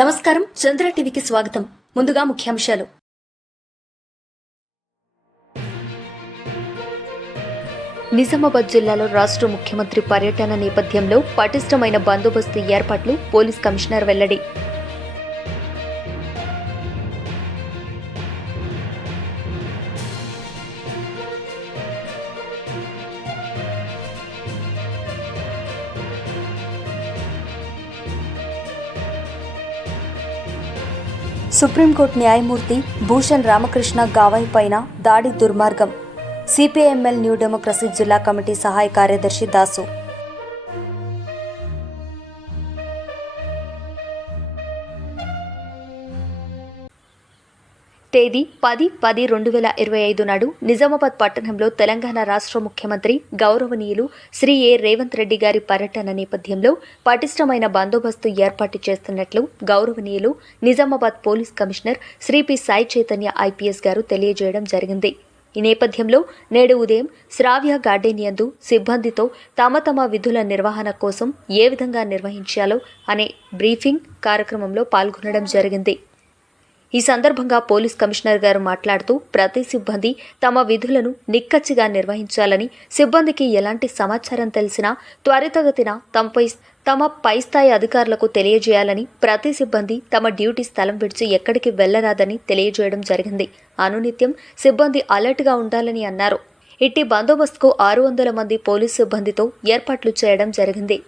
నమస్కారం, చంద్ర టీవీకి స్వాగతం. ముందుగా ముఖ్యాంశాలు. నిజామాబాద్ జిల్లాలో రాష్ట్ర ముఖ్యమంత్రి పర్యటన నేపథ్యంలో పటిష్టమైన బందోబస్తు ఏర్పాట్లు పోలీస్ కమిషనర్ వెల్లడి. సుప్రీంకోర్టు న్యాయమూర్తి భూషణ్ రామకృష్ణ గావాయి పైన దాడి దుర్మార్గం. సిపిఐఎంఎల్ న్యూ డెమోక్రసీ జిల్లా కమిటీ సహాయ కార్యదర్శి దాసు. తేదీ 10-10-2025 నాడు నిజామాబాద్ పట్టణంలో తెలంగాణ రాష్ట్ర ముఖ్యమంత్రి గౌరవనీయులు శ్రీ ఏ రేవంత్ రెడ్డి గారి పర్యటన నేపథ్యంలో పటిష్టమైన బందోబస్తు ఏర్పాటు చేస్తున్నట్లు గౌరవనీయులు Nizamabad police commissioner Shri P Sai Chaitanya IPS గారు తెలియజేయడం జరిగింది. ఈ నేపథ్యంలో నేడు ఉదయం శ్రావ్య గార్డెన్ యందు సిబ్బందితో తమ విధుల నిర్వహణ కోసం ఏ విధంగా నిర్వహించాలో అనే బ్రీఫింగ్ కార్యక్రమంలో పాల్గొనడం జరిగింది. ఈ సందర్భంగా పోలీస్ కమిషనర్ గారు మాట్లాడుతూ ప్రతి సిబ్బంది తమ విధులను నిక్కచ్చిగా నిర్వహించాలని, సిబ్బందికి ఎలాంటి సమాచారం తెలిసినా త్వరితగతిన తమ పై స్థాయి అధికారులకు తెలియజేయాలని, ప్రతి సిబ్బంది తమ డ్యూటీ స్థలం విడిచి ఎక్కడికి వెళ్లరాదని తెలియజేయడం జరిగింది. అనునిత్యం సిబ్బంది అలర్ట్గా ఉండాలని అన్నారు. ఇట్టి బందోబస్తుకు 600 మంది పోలీసు సిబ్బందితో ఏర్పాట్లు చేయడం జరిగింది.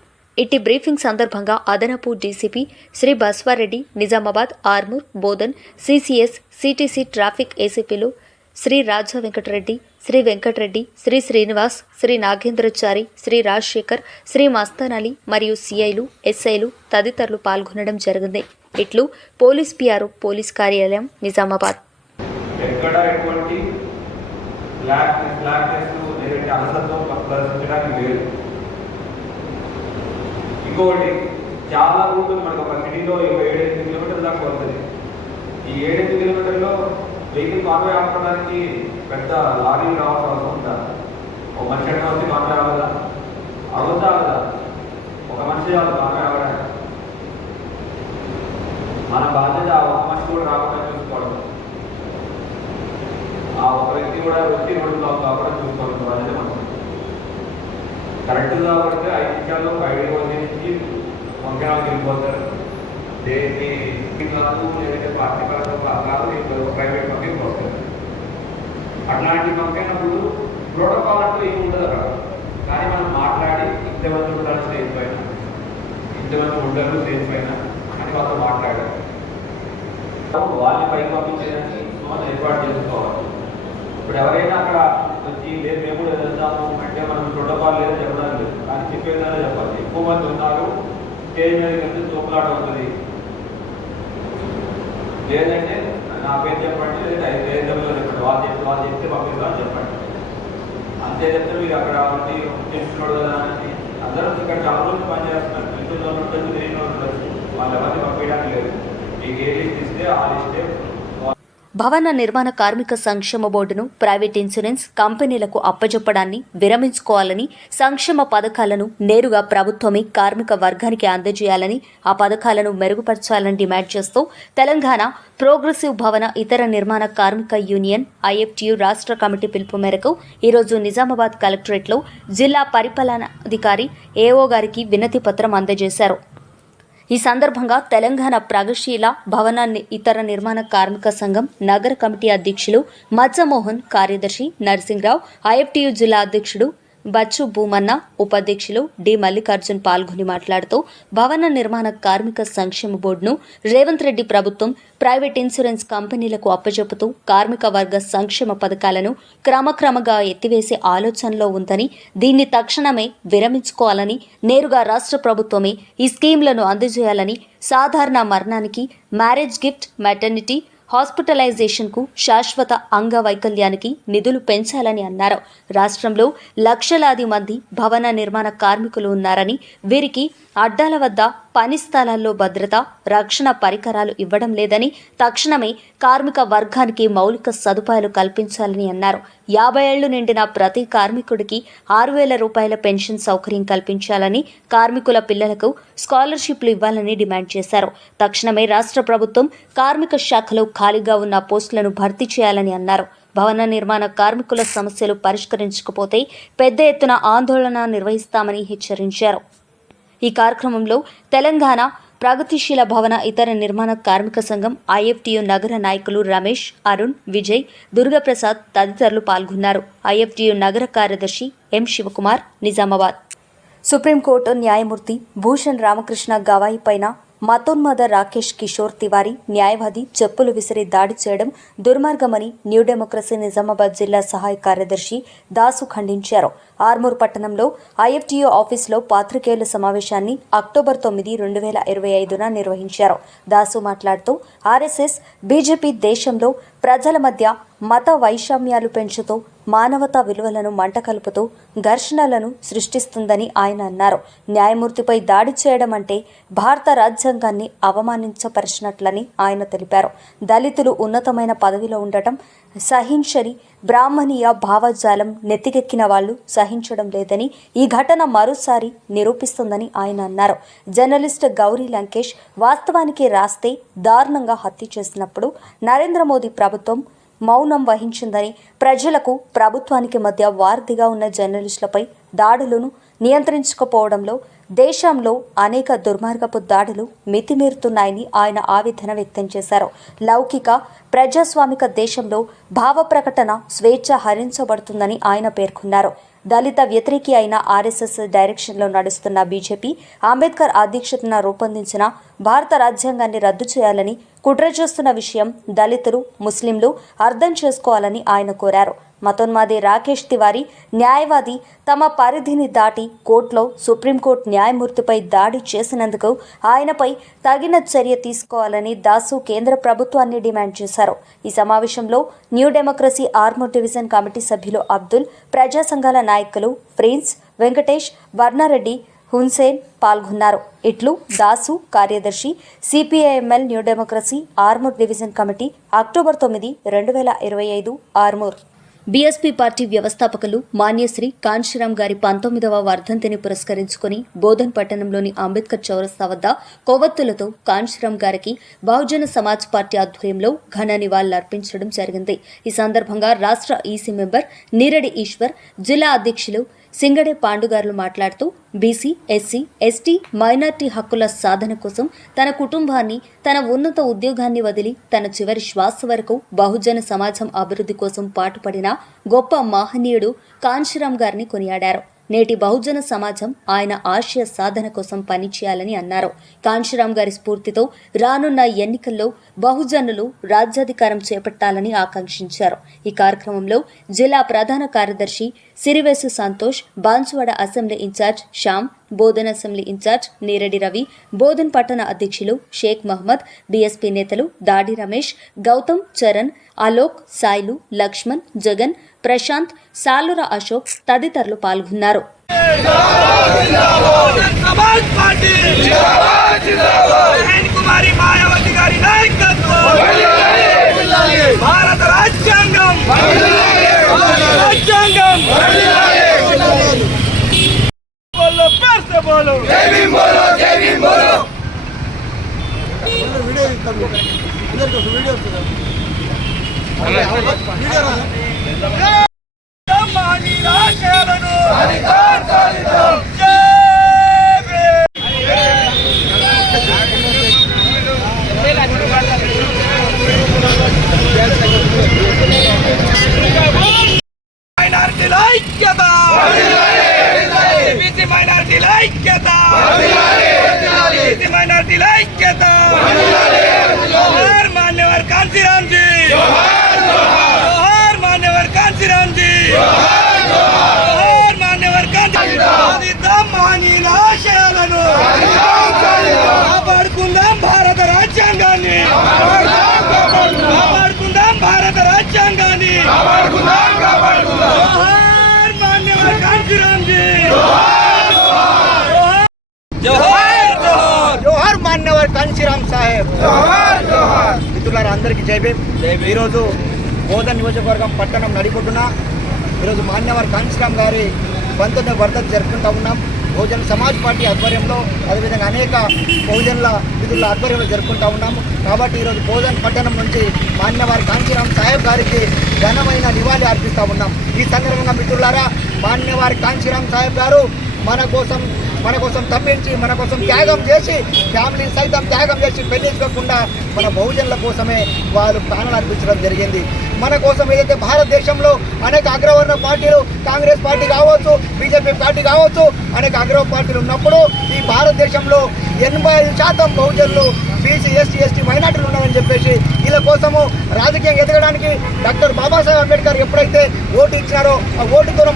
ఇట్టి బ్రీఫింగ్ సందర్భంగా అదనపు DCP Shri Baswareddy, Nizamabad, Armoor, Bodhan, CCS, CTC traffic ఏసీపీలు శ్రీ రాజా వెంకటరెడ్డి, శ్రీ వెంకటరెడ్డి, శ్రీ శ్రీనివాస్, శ్రీ నాగేంద్రచారి, శ్రీ రాజశేఖర్, శ్రీ మస్తాన్ అలీ మరియు సిఐలు, ఎస్ఐలు తదితరులు పాల్గొనడం జరిగింది. ఇట్లు పోలీస్ పిఆర్ఓ, పోలీస్ కార్యాలయం, నిజామాబాద్. ఇంకొకటి, చాలా రూట్ మనకు ఒక సిటీలో 7-8 కిలోమీటర్ల దాకా వస్తుంది. ఈ 7-8 కిలోమీటర్లో వెహికల్ కాన్వే ఆపడానికి పెద్ద లారీ రావాల్సిన అవసరం ఉందా? ఒక మనిషి ఎక్కడ వచ్చి కాన్వే అవ్వదా? అవుతా కదా, ఒక మనిషి కాన్వే అవ్వడానికి. మన బాధ్యత ఆ ఒక మనిషి కూడా రాకుండా చూసుకోవడం, ఆ ఒక వ్యక్తి కూడా వచ్చి రోడ్డు కాకుండా చూసుకోవడం బాధ్యత మనం. కరెక్ట్గా పడితే 5 నిమిషాల్లో బయటకు వచ్చేసి వంకాయకి వెళ్ళిపోతారు. దేనికి కాదు, లేదంటే పార్టీ పరంగా కాదు, ప్రైవేట్ పంపిణీ వస్తారు. అట్లాంటి పంపినప్పుడు ప్రోటోకాల్ అంటూ ఏమి ఉండదు అక్కడ. కానీ మనం మాట్లాడి ఇంతమంది ఉండాలి స్టేజ్ పైన, ఇంతమంది ఉండరు స్టేజ్ పైన అని వాళ్ళతో మాట్లాడారు. వాళ్ళని పైకి పంపించేదానికి మనం ఏర్పాటు చేసుకోవాలి. ఇప్పుడు ఎవరైనా అక్కడ వచ్చి లేదు మేము కూడా వెళ్తాము అంటే మనం ప్రోటోకాల్ లేదో చెప్పడం లేదు, కానీ చెప్పేదానే చెప్పాలి. ఎక్కువ మంది ఉన్నారు, స్టేజ్ మీద కలిసి తోపులాట అవుతుంది. లేదంటే నా పేరు చెప్పండి, లేదంటే 5 చెప్పండి, వాళ్ళు చెప్తే పంపిస్తామని చెప్పండి. అంతే చెప్తే మీరు అక్కడ ఉండి తెలుసుకున్నాడు కదా అని అందరూ ఇక్కడ చాలా రోజులు పనిచేస్తున్నారు. తెలుసుకున్న వాళ్ళు ఉండొచ్చు, తెలియని వాళ్ళు ఉండొచ్చు, వాళ్ళు ఎవరిని పంపించడానికి లేదు. మీకు ఏ లిస్ట్ ఇస్తే ఆ లిస్టే. భవన నిర్మాణ కార్మిక సంక్షేమ బోర్డును ప్రైవేట్ ఇన్సూరెన్స్ కంపెనీలకు అప్పజెప్పడాన్ని విరమించుకోవాలని, సంక్షేమ పథకాలను నేరుగా ప్రభుత్వమే కార్మిక వర్గానికి అందజేయాలని, ఆ పథకాలను మెరుగుపరచాలని డిమాండ్ చేస్తూ తెలంగాణ ప్రోగ్రెసివ్ భవన ఇతర నిర్మాణ కార్మిక యూనియన్ ఐఎఫ్టియు రాష్ట్ర కమిటీ పిలుపు మేరకు ఈరోజు నిజామాబాద్ కలెక్టరేట్లో జిల్లా పరిపాలనాధికారి ఏఓ గారికి వినతి పత్రం అందజేశారు. ఈ సందర్భంగా తెలంగాణ ప్రగతిశీల భవన ఇతర నిర్మాణ కార్మిక సంఘం నగర కమిటీ అధ్యక్షులు మత్స్యమోహన్, కార్యదర్శి నరసింహరావు, ఐఎఫ్టియు జిల్లా అధ్యక్షుడు బచ్చు భూమన్న, ఉపాధ్యక్షులు డి మల్లికార్జున్ పాల్గొని మాట్లాడుతూ భవన నిర్మాణ కార్మిక సంక్షేమ బోర్డును రేవంత్ రెడ్డి ప్రభుత్వం ప్రైవేట్ ఇన్సూరెన్స్ కంపెనీలకు అప్పచెపుతూ కార్మిక వర్గ సంక్షేమ పథకాలను క్రమక్రమంగా ఎత్తివేసే ఆలోచనలో ఉందని, దీన్ని తక్షణమే విరమించుకోవాలని, నేరుగా రాష్ట్ర ప్రభుత్వమే ఈ స్కీమ్లను అందజేయాలని, సాధారణ మరణానికి, మ్యారేజ్ గిఫ్ట్, మెటర్నిటీ, హాస్పిటలైజేషన్కు, శాశ్వత అంగవైకల్యానికి నిధులు పెంచాలని అన్నారు. రాష్ట్రంలో లక్షలాది మంది భవన నిర్మాణ కార్మికులు ఉన్నారని, వీరికి అడ్డాల వద్ద పని స్థలాల్లో భద్రత, రక్షణ పరికరాలు ఇవ్వడం లేదని, తక్షణమే కార్మిక వర్గానికి మౌలిక సదుపాయాలు కల్పించాలని అన్నారు. 50 ఏళ్లు నిండిన ప్రతి కార్మికుడికి 6,000 రూపాయల పెన్షన్ సౌకర్యం కల్పించాలని, కార్మికుల పిల్లలకు స్కాలర్షిప్లు ఇవ్వాలని డిమాండ్ చేశారు. తక్షణమే రాష్ట్ర ప్రభుత్వం కార్మిక శాఖలో ఖాళీగా ఉన్న పోస్టులను భర్తీ చేయాలని అన్నారు. భవన నిర్మాణ కార్మికుల సమస్యలు పరిష్కరించకపోతే పెద్ద ఎత్తున ఆందోళన నిర్వహిస్తామని హెచ్చరించారు. ఈ కార్యక్రమంలో తెలంగాణ ప్రగతిశీల భవన ఇతర నిర్మాణ కార్మిక సంఘం IFTU నగర నాయకులు రమేష్, అరుణ్, విజయ్, దుర్గప్రసాద్ తదితరులు పాల్గొన్నారు. IFTU నగర కార్యదర్శి M. శివకుమార్, నిజామాబాద్. సుప్రీంకోర్టు న్యాయమూర్తి భూషణ్ రామకృష్ణ గవాయి పైన మతోన్మాద రాకేష్ కిషోర్ తివారీ న్యాయవాది చెప్పులు విసిరి దాడి చేయడం దుర్మార్గమని న్యూ డెమోక్రసీ నిజామాబాద్ జిల్లా సహాయ కార్యదర్శి దాసు ఖండించారు. ఆర్మూర్ పట్టణంలో IFTU ఆఫీసులో పాత్రికేయుల సమావేశాన్ని అక్టోబర్ 9, 2025న నిర్వహించారు. దాసు మాట్లాడుతూ RSS, BJP దేశంలో ప్రజల మధ్య మత వైషమ్యాలు పెంచుతూ మానవతా విలువలను మంటకలుపుతూ ఘర్షణలను సృష్టిస్తుందని ఆయన అన్నారు. న్యాయమూర్తిపై దాడి చేయడం అంటే భారత రాజ్యాంగాన్ని అవమానించపరిచినట్లని ఆయన తెలిపారు. దళితులు ఉన్నతమైన పదవిలో ఉండటం సహించని బ్రాహ్మణీయ భావజాలం నెత్తికెక్కిన వాళ్లు సహించడం లేదని ఈ ఘటన మరోసారి నిరూపిస్తుందని ఆయన అన్నారు. జర్నలిస్ట్ గౌరీ లంకేష్ వాస్తవానికి రాస్తే దారుణంగా హత్య చేసినప్పుడు నరేంద్ర మోదీ ప్రభుత్వం మౌనం వహించిందని, ప్రజలకు ప్రభుత్వానికి మధ్య వారధిగా ఉన్న జర్నలిస్టులపై దాడులను నియంత్రించకపోవడంలో దేశంలో అనేక దుర్మార్గపు దాడులు మితిమీరుతున్నాయని ఆయన ఆవేదన వ్యక్తం చేశారు. లౌకిక ప్రజాస్వామిక దేశంలో భావ ప్రకటన స్వేచ్ఛ హరించబడుతుందని ఆయన పేర్కొన్నారు. దళిత వ్యతిరేకి అయిన RSS డైరెక్షన్లో నడుస్తున్న BJP అంబేద్కర్ అధ్యక్షతన రూపొందించిన భారత రాజ్యాంగాన్ని రద్దు చేయాలని కుట్ర చేస్తున్న విషయం దళితులు, ముస్లింలు అర్థం చేసుకోవాలని ఆయన కోరారు. మతోన్మాది రాకేష్ తివారీ న్యాయవాది తమ పరిధిని దాటి కోర్టులో సుప్రీంకోర్టు న్యాయమూర్తిపై దాడి చేసినందుకు ఆయనపై తగిన చర్య తీసుకోవాలని దాసు కేంద్ర ప్రభుత్వాన్ని డిమాండ్ చేశారు. ఈ సమావేశంలో new democracy Armoor division committee సభ్యులు అబ్దుల్, ప్రజా సంఘాల నాయకులు ప్రిన్స్, వెంకటేష్, వర్ణారెడ్డి, హున్సేన్ పాల్గొన్నారు. ఇట్లు దాసు, కార్యదర్శి, CPIML new democracy Armoor division committee, October 9, 2025, Armoor. BSP party వ్యవస్థాపకులు మాన్యశ్రీ కాంశీరాం గారి 19వ వర్ధంతిని పురస్కరించుకుని బోధన్ పట్టణంలోని అంబేద్కర్ చౌరస్తా వద్ద కొవ్వొత్తులతో కాంశీరాం గారికి బహుజన సమాజ్ పార్టీ ఆధ్వర్యంలో ఘన నివాళులర్పించడం జరిగింది. ఈ సందర్భంగా రాష్ట్ర EC మెంబర్ నీరడి ఈశ్వర్, జిల్లా అధ్యక్షులు సింగడే పాండుగారులు మాట్లాడుతూ BC, SC, ST, మైనార్టీ హక్కుల సాధన కోసం తన కుటుంబాన్ని, తన ఉన్నత ఉద్యోగాన్ని వదిలి తన చివరి శ్వాస వరకు బహుజన సమాజం అభివృద్ధి కోసం పాటుపడిన గొప్ప మహనీయుడు కాంశీరాం గారిని కొనియాడారు. నేటి బహుజన సమాజం ఆయన ఆశయ సాధన కోసం పనిచేయాలని అన్నారు. కాంశీరాం గారి స్ఫూర్తితో రానున్న ఎన్నికల్లో బహుజనులు రాజ్యాధికారం చేపట్టాలని ఆకాంక్షించారు. ఈ కార్యక్రమంలో జిల్లా ప్రధాన కార్యదర్శి Sirivesu Santosh, Banswada assembly incharge Shyam, Bodhan assembly incharge Neeradi Ravi, Bodhan పట్టణ అధ్యక్షులు షేక్ మహమ్మద్, BSP నేతలు దాడి రమేష్, గౌతమ్, చరణ్, అలోక్, సాయిలు, లక్ష్మణ్, జగన్, ప్రశాంత్, సాలుర అశోక్ తదితరులు పాల్గొన్నారు. భారత రాజ్యాంగం बोलो प्यार से बोलो जय भीम बोलो जय भीम बोलो जोहार मान्यवर कांशीराम जी, जोहार मान्यवर कांशीराम जी, जोहार मान्यवर कांशीराम మహనీయుల ఆశయాలను కాపాడుకుందాం, భారత రాజ్యాంగాన్ని కాపాడుకుందాం, భారత రాజ్యాంగాన్ని जोहार मान्यवर कांशीराम जी, जोहार जोहार జోహార్ జోహార్. మిత్రులారా అందరికీ జై భీమ్. ఈరోజు బోధన్ నియోజకవర్గం పట్టణం నడిపొడ్డున ఈరోజు మాన్యవర్ కాంచీరామ్ గారి 19వ వర్ధంతి జరుపుకుంటూ ఉన్నాం. బహుజన సమాజ్ పార్టీ ఆధ్వర్యంలో, అదేవిధంగా అనేక బహుజనుల విధుల ఆధ్వర్యంలో జరుపుకుంటూ ఉన్నాము. కాబట్టి ఈరోజు బోధన్ పట్టణం నుంచి మాన్యవర్ కాంచీరామ్ సాహెబ్ గారికి ఘనమైన నివాళి అర్పిస్తూ ఉన్నాం. ఈ సందర్భంగా మిత్రులారా, మాన్యవర్ కాంచీరామ్ సాహెబ్ గారు మన కోసం తప్పించి, మన కోసం త్యాగం చేసి, ఫ్యామిలీ సైతం త్యాగం చేసి పెళ్లించుకోకుండా మన బహుజనుల కోసమే వారు ప్రాణాలు అర్పించడం జరిగింది. మన కోసం ఏదైతే భారతదేశంలో అనేక అగ్రవర్ణ పార్టీలు, కాంగ్రెస్ పార్టీ కావచ్చు, బీజేపీ పార్టీ కావచ్చు, అనేక అగ్రవర్ణ పార్టీలు ఉన్నప్పుడు ఈ భారతదేశంలో 85% బహుజనులు, బీసీ, ఎస్టీ, మైనార్టీలు ఉన్నారని చెప్పేసి వీళ్ళ కోసము రాజకీయం ఎదగడానికి డాక్టర్ బాబాసాహెబ్ అంబేద్కర్ ఎప్పుడైతే ఓటు ఇచ్చినారో ఆ ఓటుతో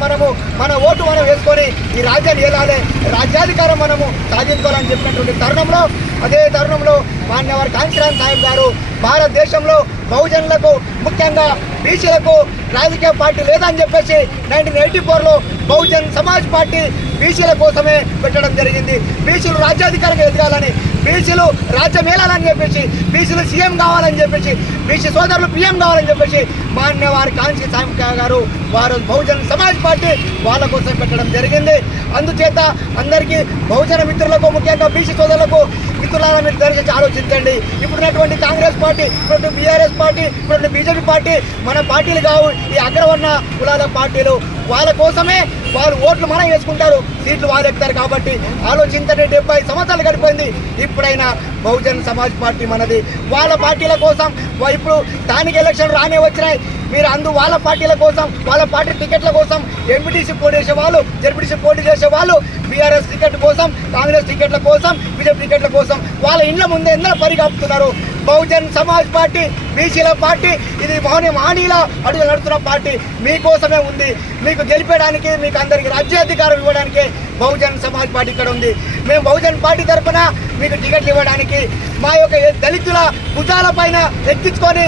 మన ఓటు వేసుకొని ఈ రాజ్యాన్ని ఏలాలి, రాజ్యాధికారం మనము సాధించుకోవాలని చెప్పినటువంటి తరుణంలో, అదే తరుణంలో మాన్యవర్ కాంచీరామ్ సాహెబ్ గారు భారతదేశంలో బహుజనులకు, ముఖ్యంగా బీసీలకు రాజకీయ పార్టీ లేదని చెప్పేసి 1984లో బహుజన్ సమాజ్ పార్టీ బీసీల కోసమే పెట్టడం జరిగింది. బీసీలు రాజ్యాధికారంగా ఎదగాలని, బీసీలు రాజ్యం ఏలాలని చెప్పేసి, బీసీలు సీఎం కావాలని చెప్పేసి, బీసీ సోదరులు పీఎం కావాలని చెప్పేసి మాన్యవర్ కాంచీరామ్ గారు వారు బహుజన్ సమాజ్ పార్టీ వాళ్ళ కోసం పెట్టడం జరిగింది. అందుచేత అందరికీ బహుజన మిత్రులకు, ముఖ్యంగా బీసీ సోదరులకు, మిత్రులారా మీరు దయచేసి ఆలోచించండి. ఇప్పుడున్నటువంటి కాంగ్రెస్ పార్టీ, ఇప్పుడు బీఆర్ఎస్ పార్టీ, ఇప్పుడు బీజేపీ పార్టీ మన పార్టీలు కావు, ఈ అగ్రవర్ణ కులాల పార్టీలు. వాళ్ళ కోసమే వాళ్ళు ఓట్లు మనం వేసుకుంటారు, సీట్లు వాళ్ళు ఎక్కుతారు. కాబట్టి ఆలోచించండి. 70 సంవత్సరాలు గడిపోయింది. ఇప్పుడైనా బహుజన్ సమాజ్ పార్టీ మనది. వాళ్ళ పార్టీల కోసం ఇప్పుడు స్థానిక ఎలక్షన్లు రానే వచ్చినాయి. మీరు వాళ్ళ పార్టీల కోసం, వాళ్ళ పార్టీ టికెట్ల కోసం ఎంపీటీసీ పోటీ చేసే వాళ్ళు, జెడ్పీటీసీ పోటీ చేసే వాళ్ళు, బీఆర్ఎస్ టికెట్ కోసం, కాంగ్రెస్ టికెట్ల కోసం, బీజేపీ టికెట్ల కోసం వాళ్ళ ఇండ్ల ముందే ఎందరో పరిగాపుతున్నారు. బహుజన్ సమాజ్ పార్టీ బీసీల పార్టీ, ఇది మహనీయుల అడుగు నడుస్తున్న పార్టీ మీకోసమే ఉంది. మీకు గెలిపేయడానికి, మీకు అందరికీ రాజ్యాధికారం ఇవ్వడానికి బహుజన్ సమాజ్ పార్టీ ఇక్కడ ఉంది. మేము బహుజన్ పార్టీ తరఫున మీకు టికెట్లు ఇవ్వడానికి, మా యొక్క దళితుల భుజాల పైన ఎక్కించుకొని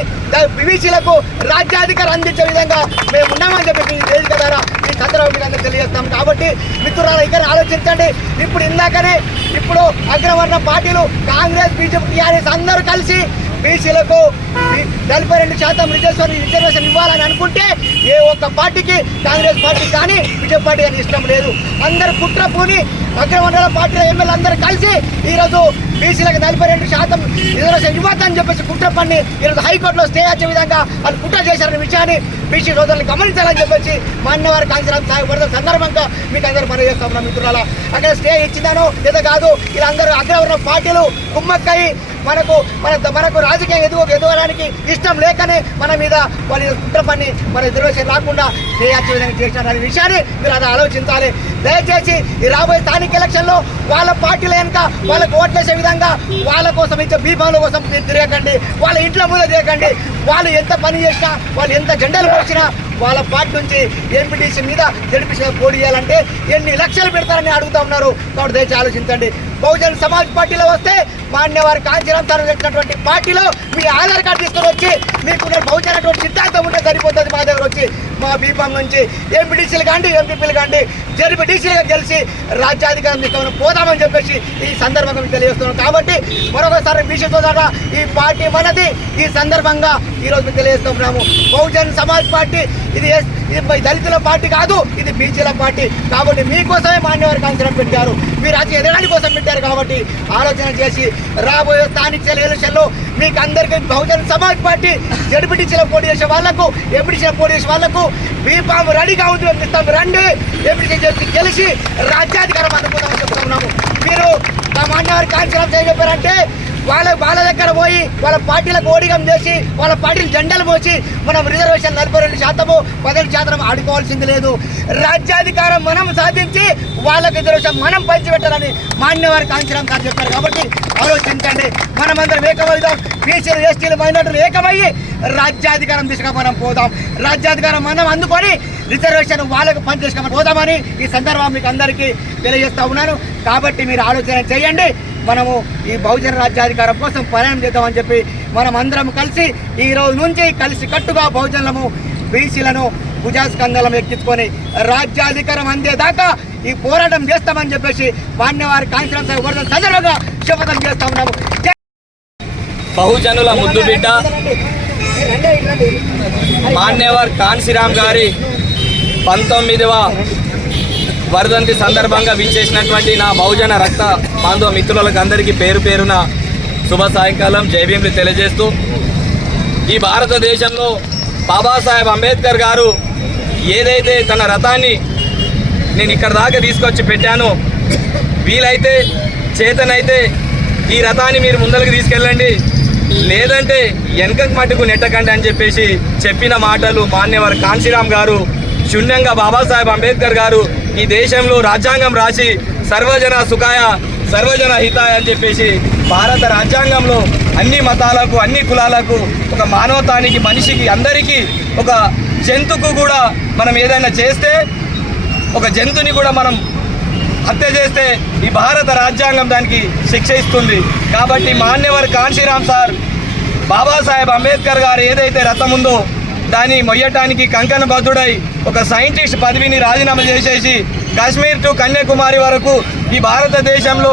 బీసీలకు రాజ్యాధికారం అందించే విధంగా మేము ఉన్నామని చెప్పి ఈ వేదిక ద్వారా ఈ సందర్భంగా మీకు అందరూ తెలియజేస్తాం. కాబట్టి మిత్రులారా ఇక్కడ ఆలోచించండి. ఇప్పుడు అగ్రవర్ణ పార్టీలు కాంగ్రెస్, బీజేపీ, టీఆర్ఎస్ అందరూ కలిసి బీసీలకు 42% రిజర్వేషన్ ఇవ్వాలని అనుకుంటే ఏ ఒక్క పార్టీకి, కాంగ్రెస్ పార్టీ కానీ బీజేపీ పార్టీ అని ఇష్టం లేదు. అందరు కుట్ర పూని అగ్రవర్ణాల పార్టీల ఎమ్మెల్యే అందరూ కలిసి ఈరోజు బీసీలకు 42% రిజర్వేషన్ ఇవ్వద్దని చెప్పేసి కుట్ర పన్ని ఈరోజు హైకోర్టులో స్టే వచ్చే విధంగా వాళ్ళు కుట్ర చేశారనే విషయాన్ని బీసీ సోదరులు గమనించాలని చెప్పేసి మాన్యవర్ కాంచీరామ్ సాహెబ్ వర్ధంతి సందర్భంగా మీకు అందరూ పనిచేస్తా ఉన్నాం. మిత్రులారా, అక్కడ స్టే ఇచ్చిందానో ఏదో కాదు, వీళ్ళందరూ అగ్రవర్ణ పార్టీలు కుమ్మక్కయి మనకు రాజకీయం ఎదగడానికి ఇష్టం లేకనే మన మీద వాళ్ళు కుట్ర పని మన రిజర్వేషన్ రాకుండా చేయొచ్చే విధంగా చేసినారనే విషయాన్ని మీరు అది ఆలోచించాలి. దయచేసి ఈ రాబోయే స్థానిక ఎలక్షన్లో వాళ్ళ పార్టీల వెనుక వాళ్ళకు ఓట్లేసే విధంగా వాళ్ళ కోసం ఇచ్చే బీఫామ్ల కోసం మీరు తిరగకండి, వాళ్ళ ఇంట్లో ముందు తిరగకండి. వాళ్ళు ఎంత పని చేసినా, వాళ్ళు ఎంత జెండాలు పోసినా వాళ్ళ పార్టీ నుంచి ఎంపీటీసీ మీద జడ్పీసీ పోటీ చేయాలంటే ఎన్ని లక్షలు పెడతారని అడుగుతా ఉన్నారు. కాబట్టి దయచేసి ఆలోచించండి. బహుజన్ సమాజ్ పార్టీలో వస్తే మాన్యవర్ కాంచీరామ్ సార్ వచ్చినటువంటి పార్టీలో మీ ఆధార్ కార్డు తీసుకొని వచ్చి మీకు బహుజన్ అటువంటి సిద్ధాంతం ఉంటే సరిపోతుంది. మా దగ్గర వచ్చి మా బీఫామ్ నుంచి ఎంపీటీసీలు కానీ, ఎంపీపీలు కానీ, జడ్పీటీసీలుగా గెలిచి రాజ్యాధికారం తీసుకొని పోదామని చెప్పేసి ఈ సందర్భంగా మీకు తెలియజేస్తున్నాం. కాబట్టి మరొకసారి బీసీ సోదరులారా, ఈ పార్టీ మనది. ఈ సందర్భంగా ఈరోజు మీకు తెలియజేస్తున్నాము, బహుజన్ సమాజ్ పార్టీ ఇది దళితుల పార్టీ కాదు, ఇది బీసీల పార్టీ. కాబట్టి మీకోసమే మాన్యవర్ కాంచీరామ్ పెట్టారు, మీ రాజకీయ ఎదగడానికి కోసం పెట్టారు. కాబట్టి ఆలోచన చేసి రాబోయే స్థానిక ఎలక్షన్లో మీకు అందరికీ బహుజన్ సమాజ్ పార్టీ జడ్పీటీసీలో పోటీ చేసే వాళ్లకు, ఎంపీటీసీలో పోటీ చేసే వాళ్లకు బీఫామ్ రెడీగా ఉంది, పంపిస్తాం. రండి, ఎంపీటీసీ గెలిచి రాజ్యాధికారం అందుకుందామని చెప్తున్నాము. మీరు మా మాన్యవర్ కాంచీరామ్ ఏం చెప్పారంటే, వాళ్ళ దగ్గర పోయి వాళ్ళ పార్టీలకు ఓడిగం చేసి వాళ్ళ పార్టీలు జెండాలు మోసి మనం రిజర్వేషన్ 42%, 18% ఆడుకోవాల్సింది లేదు. రాజ్యాధికారం మనం సాధించి వాళ్ళకి రిజర్వేషన్ మనం పంచిపెట్టాలని మాన్యవర్ కాంచీరామ్ గారు చెప్పారు. కాబట్టి ఆలోచించండి. మనమందరం ఏకమవుదాం, బీసీలు, ఎస్టీలు, మైనార్టీలు ఏకమయ్యి రాజ్యాధికారం దిశగా మనం పోదాం. రాజ్యాధికారం మనం అందుకొని రిజర్వేషన్ వాళ్ళకు పనిచేసుకొని పోదామని ఈ సందర్భం మీకు అందరికీ తెలియజేస్తూ ఉన్నాను. కాబట్టి మీరు ఆలోచన చేయండి. మనము ఈ బహుజన రాజ్యాధికారం కోసం ప్రయాణం చేద్దామని చెప్పి మనం అందరం కలిసి ఈ రోజు నుంచి కలిసి కట్టుగా బహుజనులము, బీసీలను భుజస్కంధాలను ఎక్కించుకొని రాజ్యాధికారం అందేదాకా ఈ పోరాటం చేస్తామని చెప్పేసి మాన్యవర్ కాంచీరామ్ సాహెబ్ వర్ధంతి సందర్భంగా శపథం చేస్తా ఉన్నాము. బహుజనుల ముద్దుబిడ్డ మాన్యవర్ కాన్సీరామ్ గారి 19వ వర్ధంతి సందర్భంగా విచ్చేసినటువంటి నా బహుజన రక్త బాంధవ మిత్రులకు అందరికీ పేరు పేరున శుభ సాయంకాలం జై భీమ్లు తెలియజేస్తూ, ఈ భారతదేశంలో బాబాసాహెబ్ అంబేద్కర్ గారు ఏదైతే తన రథాన్ని నేను ఇక్కడ దాకా తీసుకొచ్చి పెట్టానో, వీలైతే చేతనైతే ఈ రథాన్ని మీరు ముందరికి తీసుకెళ్ళండి, లేదంటే వెనకకు మట్టుకు నెట్టకండి అని చెప్పేసి చెప్పిన మాటలు మాన్యవర్ కాన్సీరామ్ గారు శూన్యంగా బాబాసాహెబ్ అంబేద్కర్ గారు ఈ దేశంలో రాజ్యాంగం రాసి సర్వజన సుఖాయ సర్వజన హితాయ అని చెప్పేసి భారత రాజ్యాంగంలో అన్ని మతాలకు అన్ని కులాలకు ఒక మానవతానికి మనిషికి అందరికీ ఒక జంతువుకు కూడా మనం ఏదైనా చేస్తే ఒక జంతువుని కూడా మనం హత్య చేస్తే ఈ భారత రాజ్యాంగం దానికి శిక్ష ఇస్తుంది. కాబట్టి మాన్యవర్ కాన్సీరామ్ సార్ బాబాసాహెబ్ అంబేద్కర్ గారు ఏదైతే రథం ఉందో దాన్ని మొయ్యటానికి కంకణబద్ధుడై ఒక సైంటిస్ట్ పదవిని రాజీనామా చేసేసి కాశ్మీర్ టు కన్యాకుమారి వరకు ఈ భారతదేశంలో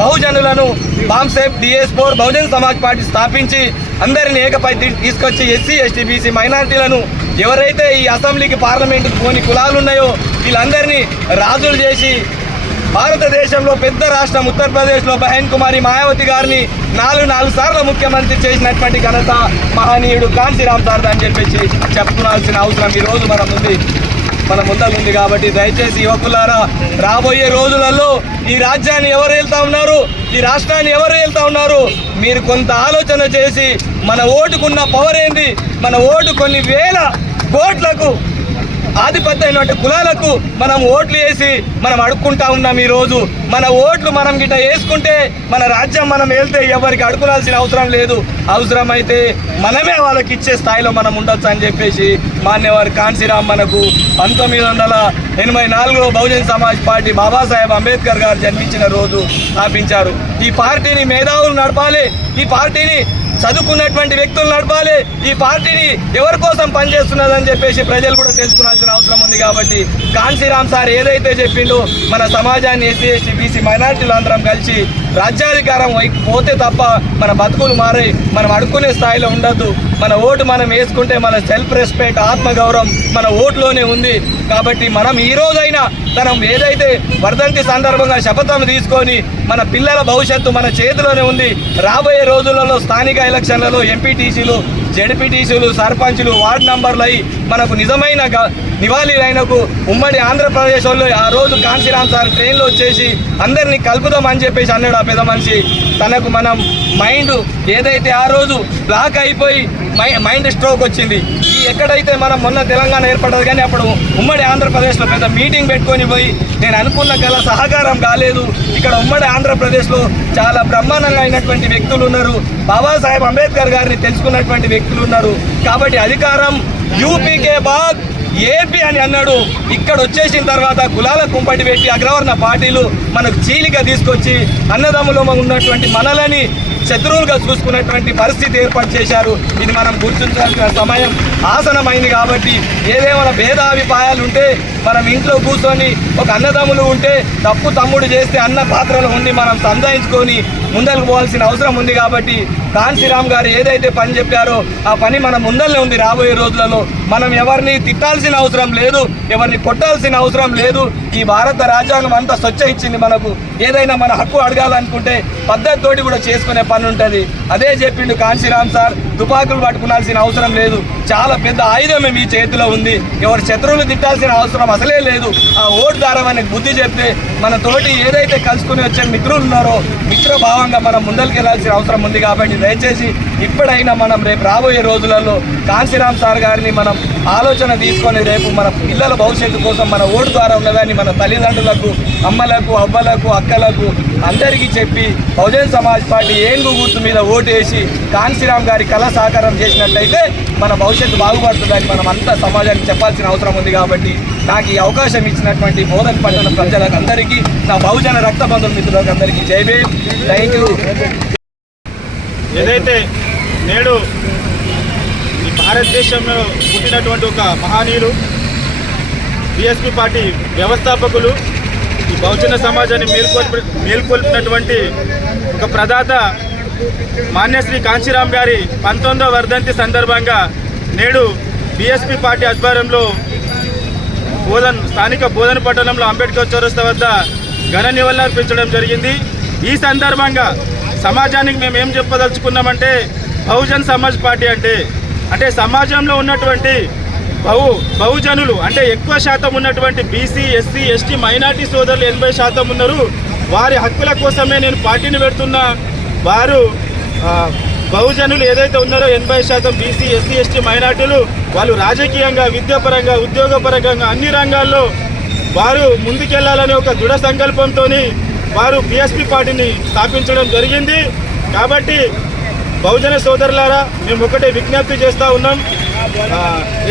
బహుజనులను బాంసేప్ DS4 బహుజన్ సమాజ్ పార్టీ స్థాపించి అందరిని ఏకపై తీసుకొచ్చి ఎస్సీ ఎస్టీ బీసీ మైనారిటీలను ఎవరైతే ఈ అసెంబ్లీకి పార్లమెంటుకు పోని కులాలు ఉన్నాయో వీళ్ళందరినీ రాజులు చేసి భారతదేశంలో పెద్ద రాష్ట్రం ఉత్తరప్రదేశ్లో బహన్ కుమారి మాయావతి గారిని 4 సార్లు ముఖ్యమంత్రి చేసినటువంటి ఘనత మహనీయుడు కాన్సీరామ్ సార్ అని చెప్పేసి చెప్పుకోవాల్సిన అవసరం ఈరోజు మన ముందర ఉంది. కాబట్టి దయచేసి యువకులారా, రాబోయే రోజులలో ఈ రాజ్యాన్ని ఎవరు వెళ్తా ఉన్నారు, ఈ రాష్ట్రాన్ని ఎవరు వెళ్తా ఉన్నారు, మీరు కొంత ఆలోచన చేసి మన ఓటుకున్న పవర్ ఏంది, మన ఓటు కొన్ని వేల కోట్లకు ఆధిపత్యమైనటువంటి కులాలకు మనం ఓట్లు వేసి మనం అడుక్కుంటా ఉన్నాం. ఈరోజు మన ఓట్లు మనం గిట్ట వేసుకుంటే మన రాజ్యం మనం వెళ్తే ఎవరికి అడుకునాల్సిన అవసరం లేదు, అవసరమైతే మనమే వాళ్ళకి ఇచ్చే స్థాయిలో మనం ఉండొచ్చు అని చెప్పేసి మాన్యవర్ కాన్సీరామ్ మనకు 1984లో బహుజన్ సమాజ్ పార్టీ బాబాసాహెబ్ అంబేద్కర్ గారు జన్మించిన రోజు స్థాపించారు. ఈ పార్టీని మేధావులు నడపాలి, ఈ పార్టీని చదువుకున్నటువంటి వ్యక్తులు నడపాలి, ఈ పార్టీని ఎవరి కోసం పనిచేస్తున్నదని చెప్పేసి ప్రజలు కూడా తెలుసుకోవాల్సిన అవసరం ఉంది. కాబట్టి కాన్సీరామ్ సార్ ఏదైతే చెప్పిండో మన సమాజాన్ని ఎస్సీ ఎస్టీ బీసీ మైనారిటీలు అందరం కలిసి రాజ్యాధికారం వైపు పోతే తప్ప మన బతుకులు మారే మనం అడుక్కునే స్థాయిలో ఉండద్దు. మన ఓటు మనం వేసుకుంటే మన సెల్ఫ్ రెస్పెక్ట్ ఆత్మగౌరవం మన ఓట్లోనే ఉంది. కాబట్టి మనం ఈ రోజైనా మనం ఏదైతే వర్ధంతి సందర్భంగా శపథం తీసుకొని మన పిల్లల భవిష్యత్తు మన చేతిలోనే ఉంది. రాబోయే రోజులలో స్థానిక ఎలక్షన్లలో ఎంపీటీసీలు జెడ్పీటీసీలు సర్పంచులు వార్డు నంబర్లు అయి మనకు నిజమైన నివాళులైనకు ఉమ్మడి ఆంధ్రప్రదేశ్ వాళ్ళు ఆ రోజు కాన్సీరామ్ సార్ ట్రైన్లో వచ్చేసి అందరినీ కలుపుదామని చెప్పేసి అన్నాడు ఆ పెద్ద మనిషి. తనకు మనం మైండ్ ఏదైతే ఆ రోజు బ్లాక్ అయిపోయి మైండ్ స్ట్రోక్ వచ్చింది. ఈ ఎక్కడైతే మనం మొన్న తెలంగాణ ఏర్పడదు కానీ అప్పుడు ఉమ్మడి ఆంధ్రప్రదేశ్లో పెద్ద మీటింగ్ పెట్టుకొని పోయి నేను అనుకున్న గల సహకారం కాలేదు. ఇక్కడ ఉమ్మడి ఆంధ్రప్రదేశ్లో చాలా బ్రహ్మాండంగా అయినటువంటి వ్యక్తులు ఉన్నారు, బాబాసాహెబ్ అంబేద్కర్ గారిని తెలుసుకున్నటువంటి వ్యక్తులు ఉన్నారు. కాబట్టి అధికారం యూపీకే బాద్ ఏపీ అని అన్నాడు. ఇక్కడ వచ్చేసిన తర్వాత కులాల కుంపటి పెట్టి అగ్రవర్ణ పార్టీలు మనకు చీలిక తీసుకొచ్చి అన్నదమ్ములో ఉన్నటువంటి మనలని శత్రువులుగా చూసుకున్నటువంటి పరిస్థితి ఏర్పాటు చేశారు. ఇది మనం గుర్తించాల్సిన సమయం ఆసనమైంది. కాబట్టి ఏదేమైనా భేదాభిప్రాయాలు ఉంటే మనం ఇంట్లో కూర్చొని ఒక అన్నదమ్ములు ఉంటే తప్పు తమ్ముడు చేస్తే అన్న పాత్రలో ఉండి మనం సంధాయించుకొని ముందరకు పోవాల్సిన అవసరం ఉంది. కాబట్టి కాన్సీరామ్ గారు ఏదైతే పని చెప్పారో ఆ పని మన ముందరనే ఉంది. రాబోయే రోజులలో మనం ఎవరిని తిట్టాల్సిన అవసరం లేదు, ఎవరిని కొట్టాల్సిన అవసరం లేదు. ఈ భారత రాజ్యాంగం అంతా స్వచ్ఛ ఇచ్చింది మనకు. ఏదైనా మన హక్కు అడగాలనుకుంటే పద్ధతితోటి కూడా చేసుకునే పని ఉంటుంది. అదే చెప్పిండు కాన్సీరామ్ సార్. తుపాకులు పట్టుకునాల్సిన అవసరం లేదు, చాలా పెద్ద ఆయుధమే మీ చేతిలో ఉంది. ఎవరు శత్రువులు తిట్టాల్సిన అవసరం అసలే లేదు. ఆ ఓటు ద్వారా మనకి బుద్ధి చెప్తే మన తోటి ఏదైతే కలుసుకుని వచ్చే మిత్రులు ఉన్నారో మిత్రభావంగా మనం ముందరికి వెళ్ళాల్సిన అవసరం ఉంది. కాబట్టి దయచేసి ఇప్పుడైనా మనం రేపు రాబోయే రోజులలో కాన్సీరామ్ సార్ గారిని మనం ఆలోచన తీసుకొని రేపు మన పిల్లల భవిష్యత్తు కోసం మన ఓటు ద్వారా ఉన్నదాన్ని మన తల్లిదండ్రులకు, అమ్మలకు, అవ్వలకు, అక్కలకు అందరికీ చెప్పి బహుజన్ సమాజ్ పార్టీ ఏనుగు గుర్తు మీద ఓటు వేసి కాన్సీరామ్ గారి కళ సాకారం చేసినట్లయితే మన భవిష్యత్తు బాగుపడుతుందని మనం అంతా సమాజానికి చెప్పాల్సిన అవసరం ఉంది. కాబట్టి నాకు ఈ అవకాశం ఇచ్చినటువంటి బోధన పట్టణ ప్రజలకు అందరికీ, నా బహుజన రక్త బంధువుల మిత్రులకు అందరికీ జై భీమ్, థ్యాంక్ యూ. ఏదైతే నేడు ఈ భారతదేశంలో పుట్టినటువంటి ఒక మహనీయులు, బీఎస్పీ పార్టీ వ్యవస్థాపకులు, ఈ బహుజన సమాజాన్ని మేల్కొల్పినటువంటి ఒక ప్రదాత మాన్యశ్రీ కాంచీరామ్ గారి 19వ వర్ధంతి సందర్భంగా నేడు బీఎస్పీ పార్టీ ఆధ్వర్యంలో స్థానిక బోధన పట్టణంలో అంబేద్కర్ చౌరస్తా వద్ద ఘన నివాళులర్పించడం జరిగింది. ఈ సందర్భంగా సమాజానికి మేము ఏం చెప్పదలుచుకున్నామంటే బహుజన్ సమాజ్ పార్టీ అంటే సమాజంలో ఉన్నటువంటి బహుజనులు అంటే ఎక్కువ శాతం ఉన్నటువంటి బీసీ, ఎస్సీ, ఎస్టీ, మైనార్టీ సోదరులు 80% ఉన్నారు. వారి హక్కుల కోసమే నేను పార్టీని పెడుతున్నా. వారు బహుజనులు ఏదైతే ఉన్నారో 80% బీసీ, ఎస్సీ, ఎస్టీ, మైనార్టీలు వాళ్ళు రాజకీయంగా, విద్యాపరంగా, ఉద్యోగపరంగా అన్ని రంగాల్లో వారు ముందుకెళ్లాలనే ఒక దృఢ సంకల్పంతో వారు బీఎస్పీ పార్టీని స్థాపించడం జరిగింది. కాబట్టి బహుజన సోదరులారా మేము ఒకటే విజ్ఞప్తి చేస్తూ ఉన్నాం.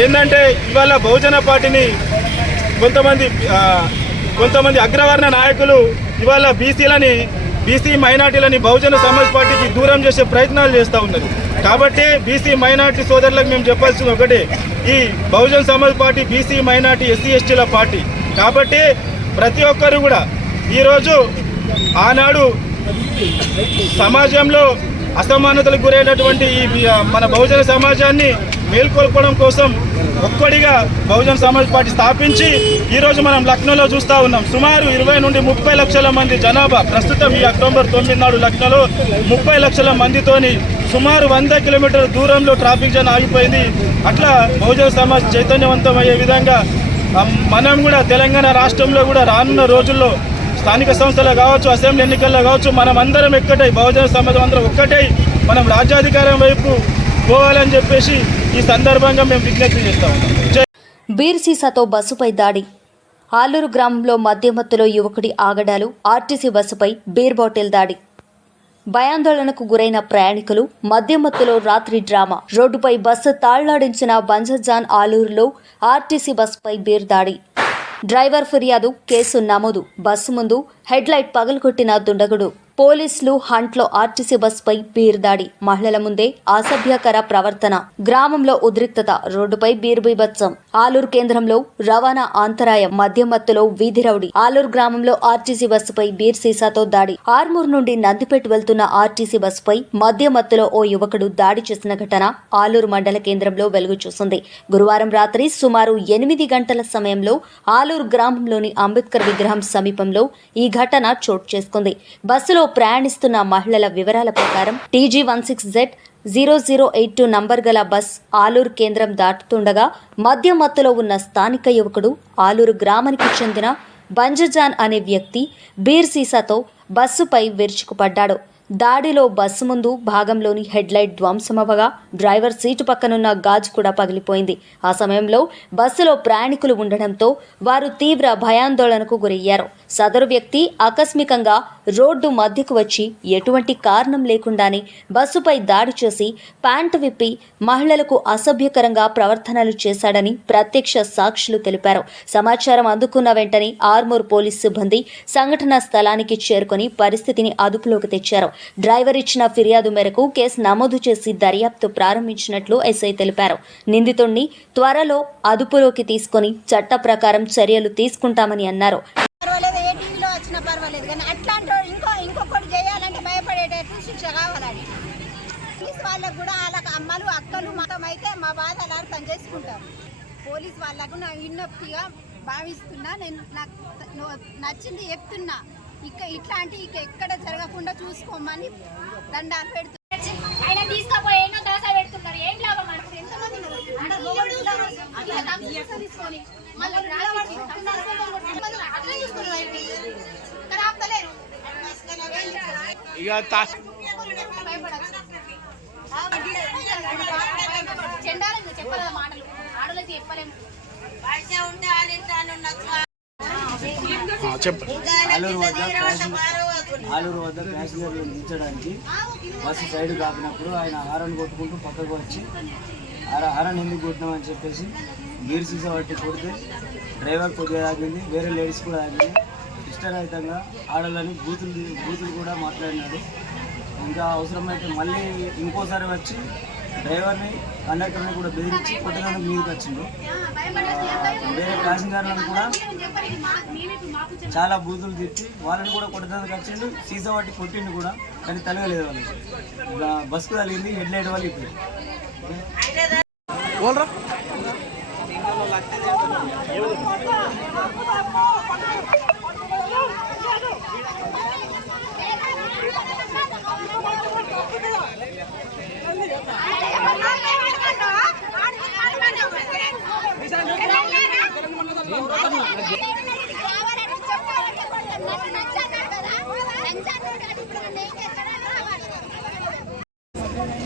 ఏంటంటే ఇవాళ బహుజన పార్టీని కొంతమంది అగ్రవర్ణ నాయకులు ఇవాళ బీసీ మైనార్టీలని బహుజన సమాజ్ పార్టీకి దూరం చేసే ప్రయత్నాలు చేస్తూ ఉన్నారు. కాబట్టి బీసీ మైనార్టీ సోదరులకు మేము చెప్పాల్సింది ఒకటే, ఈ Bahujan Samaj Party BC minority SC ఎస్టీల పార్టీ. కాబట్టి ప్రతి ఒక్కరు కూడా ఈరోజు ఆనాడు సమాజంలో అసమానతలకు గురైనటువంటి ఈ మన బహుజన సమాజాన్ని మేల్కొల్పడం కోసం ఒక్కడిగా బహుజన సమాజ్ పార్టీ స్థాపించి ఈరోజు మనం లక్నోలో చూస్తూ ఉన్నాం. సుమారు 20 నుండి 30 లక్షల మంది జనాభా ప్రస్తుతం ఈ అక్టోబర్ 9 నాడు లక్నోలో 30 లక్షల మందితోని సుమారు 100 కిలోమీటర్ల దూరంలో ట్రాఫిక్ జామ్ ఆగిపోయింది. అట్లా బహుజన సమాజ్ చైతన్యవంతం అయ్యే విధంగా మనం కూడా తెలంగాణ రాష్ట్రంలో కూడా రానున్న రోజుల్లో స్థానిక సంస్థలు కావచ్చు, అసెంబ్లీ ఎన్నికల్లో కావచ్చు, మనం అందరం ఒక్కటై బహుజన సమాజం అందరం ఒక్కటై మనం రాజ్యాధికారం వైపు పోవాలని చెప్పేసి ఈ సందర్భంగా మేము విజ్ఞప్తి చేస్తాం. బీర్ సీసాతో బస్సుపై దాడి. ఆలూరు గ్రామంలో మద్యమత్తులో యువకుడి ఆగడాలు. ఆర్టీసీ బస్సుపై బీర్ బాటిల్ దాడి. భయాందోళనకు గురైన ప్రయాణికులు. మద్యమత్తులో రాత్రి డ్రామా. రోడ్డుపై బస్సు తాళ్లాడించిన బంజర్జాన్. ఆలూరులో ఆర్టీసీ బస్సుపై బీర్ దాడి. డ్రైవర్ ఫిర్యాదు. కేసు నమోదు. బస్సు ముందు హెడ్లైట్ పగలగొట్టిన దుండగుడు. పోలీసులు హంట్లో ఆర్టీసీ బస్సుపై బీర్ దాడి. మహిళల ముందే అసభ్యకర ప్రవర్తన. గ్రామంలో ఉద్రిక్తత. రోడ్డుపై బీర్ బీభత్సం. ఆలూరు కేంద్రంలో రవాణా అంతరాయం. మద్యమత్తులో వీధి రౌడీ. ఆలూరు గ్రామంలో ఆర్టీసీ బస్సుపై బీర్ సీసాతో దాడి. ఆర్మూర్ నుండి నందిపేట వెళ్తున్న ఆర్టీసీ బస్సుపై మద్యమత్తులో ఓ యువకుడు దాడి చేసిన ఘటన ఆలూరు మండల కేంద్రంలో వెలుగు చూసింది. గురువారం రాత్రి సుమారు 8 గంటల సమయంలో ఆలూరు గ్రామంలోని అంబేద్కర్ విగ్రహం సమీపంలో ఈ ఘటన చోటు చేసుకుంది. బస్సులో ప్రయాణిస్తున్న మహిళల వివరాల ప్రకారం TG16Z0082 నంబర్ గల బస్ ఆలూరు కేంద్రం దాటుతుండగా మద్యమత్తులో ఉన్న స్థానిక యువకుడు ఆలూరు గ్రామానికి చెందిన బంజజాన్ అనే వ్యక్తి బీర్ సీసాతో బస్సుపై విరుచుకుపడ్డాడు. దాడిలో బస్సు ముందు భాగంలోని హెడ్లైట్ ధ్వంసమవగా డ్రైవర్ సీటు పక్కనున్న గాజు కూడా పగిలిపోయింది. ఆ సమయంలో బస్సులో ప్రయాణికులు ఉండడంతో వారు తీవ్ర భయాందోళనకు గురయ్యారు. సదరు వ్యక్తి ఆకస్మికంగా రోడ్డు మధ్యకు వచ్చి ఎటువంటి కారణం లేకుండానే బస్సుపై దాడి చేసి ప్యాంటు విప్పి మహిళలకు అసభ్యకరంగా ప్రవర్తనలు చేశాడని ప్రత్యక్ష సాక్షులు తెలిపారు. సమాచారం అందుకున్న వెంటనే ఆర్మూర్ పోలీస్ సిబ్బంది సంఘటనా స్థలానికి చేరుకొని పరిస్థితిని అదుపులోకి తెచ్చారు. డ్రైవర్ ఇచ్చిన ఫిర్యాదు మేరకు కేసు నమోదు చేసి దర్యాప్తు ప్రారంభించినట్లు ఎస్ఐ తెలిపారు. నిందితుడిని త్వరలో అదుపులోకి తీసుకొని చట్ట ప్రకారం చర్యలు తీసుకుంటామని అన్నారు. పర్వాలేదు కానీ అట్లాంటి ఇంకొకటి చేయాలంటే భయపడేటట్టు శిక్ష కావాలని పోలీస్ వాళ్ళకు కూడా వాళ్ళకి అమ్మలు అక్కలు మతం అయితే మా బాధలు అర్థం చేసుకుంటారు. పోలీస్ వాళ్ళకు నా విజ్ఞప్తిగా భావిస్తున్నా. నేను నాకు నచ్చింది చెప్తున్నా. ఇట్లాంటి ఎక్కడ జరగకుండా చూసుకోమని దండాలు పెడుతున్నారు. ఆయన తీసుకపోయేనో దోశ పెడుతున్నారు. ఏం లాభం అనుకుంటే ఎంతమంది తీసుకొని చెండాలని చెప్పలేదు మాటలు. ఆడలకి చెప్పలేము. ఆలూరు వద్ద ప్యాసింజర్లు దించడానికి బస్సు సైడ్ కాపినప్పుడు ఆయన హారన్ కొట్టుకుంటూ పక్కకు వచ్చి హారన్ ఎందుకు కొట్టినామని చెప్పేసి బీర్ సీసా పట్టి కొడితే డ్రైవర్ కొద్దిగా తాగింది, వేరే లేడీస్ కూడా తాగింది. ఇష్టరహితంగా ఆడలని బూతులు కూడా మాట్లాడినాడు. ఇంకా అవసరమైతే మళ్ళీ ఇంకోసారి వచ్చి డ్రైవర్ని కండక్టర్ని కూడా బెదిరించి కొట్టడానికి మీదకి వచ్చిండు. వేరే ప్యాసింజర్లను కూడా చాలా బూతులు తిట్టి వాళ్ళని కూడా కొట్టడానికి వచ్చిండు. సీసా పట్టి కొట్టిండు కూడా, కానీ తలగలేదు వాళ్ళకి. బస్కు తగిలింది, హెడ్ లైట్ వాళ్ళు ఇప్పుడు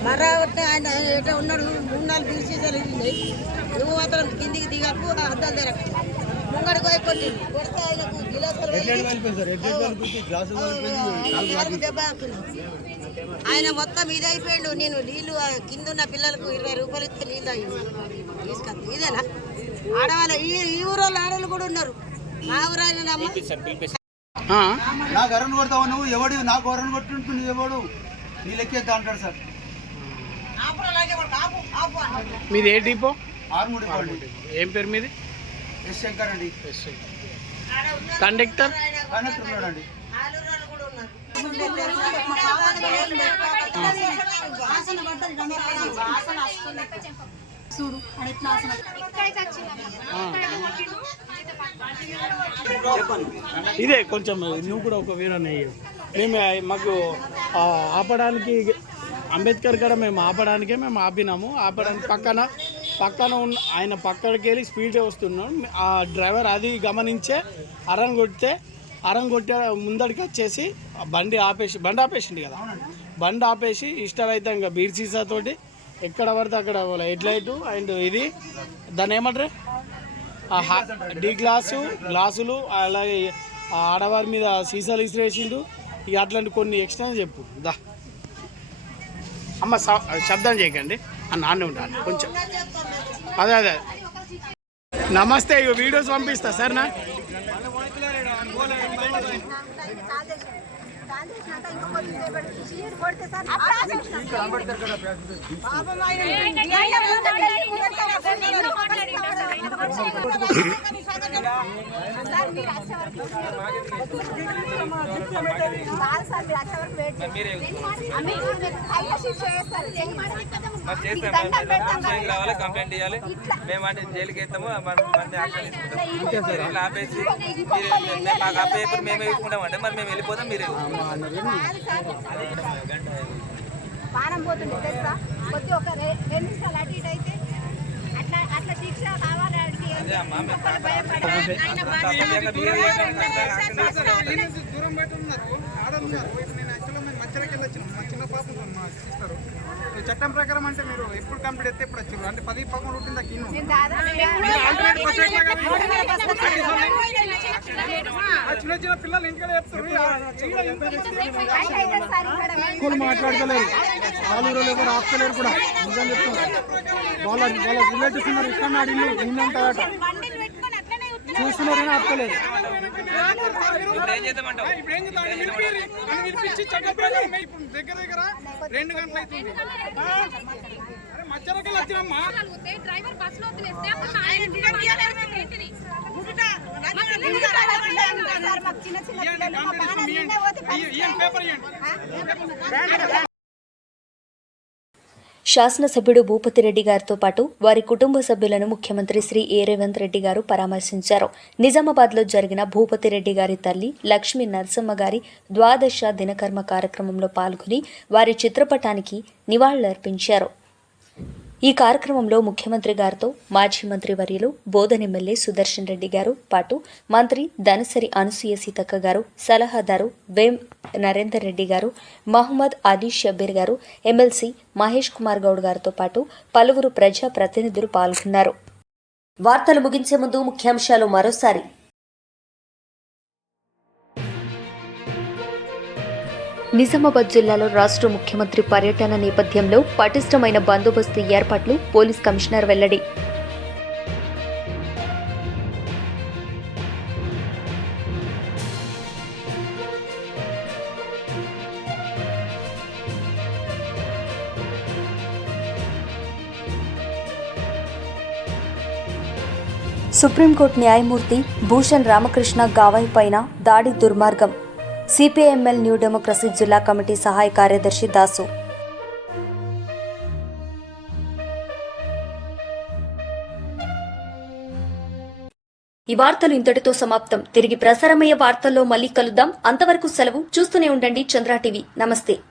మరొకటి ఆయన ఎట్లా ఉన్నాడు, 3-4 బీసీసీలు నువ్వు మాత్రం కిందికి దిగకు, అద్దాలు తెరకు ముంగడికి పోయి కొట్టి కొడితే ఆయనకు గిలాసులు దెబ్బ తాకున్నాడు. ఆయన మొత్తం ఇది అయిపోయాడు. నేను నీళ్లు కింద ఉన్న పిల్లలకు 20 రూపాయలు ఇస్తే నీళ్ళు తీసుకొస్తా. ఇదేనా ఆడవాళ్ళు? ఈ ఊరోళ్ళు ఆడవాళ్ళు కూడా ఉన్నారు. మా ఊరు ఆయన నాకు అరను కొడతావు నువ్వు, ఎవడు నాకు అరను కొట్టుంటు ఎవడు నీ లెక్కేద్దా అంటాడు సార్. మీది ఏ డిపో? ఆర్మూడి ఏం పేరు మీది? ఎస్ శంకర్ అండి. కండక్టర్ ఉన్నాడండి. ఇదే కొంచెం నువ్వు కూడా ఒక వీరన్న మేము మాకు ఆపడానికి అంబేద్కర్ కాడ మేము ఆపడానికే మేము ఆపడానికి పక్కన ఉన్న ఆయన పక్కడికి వెళ్ళి స్పీడ్గా వస్తున్నాం. ఆ డ్రైవర్ అది గమనించే అరం కొట్టే ముందడికి వచ్చేసి బండి ఆపేసిండు కదా. బండి ఆపేసి ఇష్టమైతంగా బీర్ సీసాతోటి ఎక్కడ పడితే అక్కడ హెడ్ లైట్ అండ్ ఇది దాన్ని ఏమంటారు డీ గ్లాసులు అలాగే ఆడవారి మీద సీసాలు ఇసిరేసిండు. ఇక అట్లాంటి కొన్ని ఎక్స్ట్రా చెప్పు దా అమ్మ. శబ్దం చేయకండి నాన్నే ఉండాలి కొంచెం. అదే నమస్తే, ఇక వీడియోస్ పంపిస్తా సరేనా? కంప్లైంట్ ఇవ్వాలి. మేము అంటే జైలుకి వెళ్తాము, ఆపేసి మాకు అప్పయ్యప్పుడు మేమే తీసుకుంటామంటే మరి మేము వెళ్ళిపోతాం. మీరే పానం పోతుంది తెలుసా, కొద్ది ఒక 2 నిమిషాలు అటు ఇటు అయితే అట్లా శిక్ష కావాలి. చట్టం ప్రకారం అంటే మీరు ఎప్పుడు కంప్లీట్ అయితే ఎప్పుడు వచ్చారు అంటే 10 పక్కన రూట్ చిన్న చిన్న పిల్లలు ఇంకా చెప్తారు స్కూల్ మాట్లాడతలేరు, ఆలూరులో ఎవరు ఆపుతలేరు కూడా. నిజం చెప్తున్నారు, వాళ్ళ రిలేటివ్స్ ఉన్నారు ఇక్కడ అడిగి ఏంటంటారట చూస్తున్నారని ఆపుతలేదు. దగ్గర 2 గంటలు అవుతుంది. మధ్యలోకి వచ్చినమ్మా శాసనసభ్యుడు భూపతిరెడ్డి గారితో పాటు వారి కుటుంబ సభ్యులను ముఖ్యమంత్రి శ్రీ ఏ రేవంత్ రెడ్డి గారు పరామర్శించారు. నిజామాబాద్లో జరిగిన భూపతిరెడ్డి గారి తల్లి లక్ష్మీ నరసమ్మ గారి ద్వాదశ దినకర్మ కార్యక్రమంలో పాల్గొని వారి చిత్రపటానికి నివాళులర్పించారు. ఈ కార్యక్రమంలో ముఖ్యమంత్రి గారితో మాజీ మంత్రి వర్యులు బోధన్ ఎమ్మెల్యే సుదర్శన్ రెడ్డి గారు పాటు మంత్రి దనసరి అనసూయ సీతక్క గారు, సలహాదారు వేం నరేందర్ రెడ్డి గారు, మహమ్మద్ అలీ షబ్బీర్ గారు, ఎమ్మెల్సీ మహేష్ కుమార్ గౌడ్ గారితో పాటు పలువురు ప్రజా ప్రతినిధులు పాల్గొన్నారు. వార్తలు ముగించే ముందు ముఖ్యాంశాలు మరోసారి. నిజామాబాద్ జిల్లాలో రాష్ట్ర ముఖ్యమంత్రి పర్యటన నేపథ్యంలో పటిష్టమైన బందోబస్తు ఏర్పాట్లు పోలీస్ కమిషనర్ వెల్లడి. సుప్రీంకోర్టు న్యాయమూర్తి భూషణ్ రామకృష్ణ గావాయి పైన దాడి దుర్మార్గం. సిపిఐఎంఎల్ న్యూ డెమోక్రసీ జిల్లా కమిటీ సహాయ కార్యదర్శి దాసు. ఈ వార్తలు ఇంతటితో సమాప్తం. తిరిగి ప్రసారమయ్యే వార్తల్లో మళ్ళీ కలుద్దాం. అంతవరకు సెలవు. చూస్తూనే ఉండండి చంద్ర టీవీ. నమస్తే.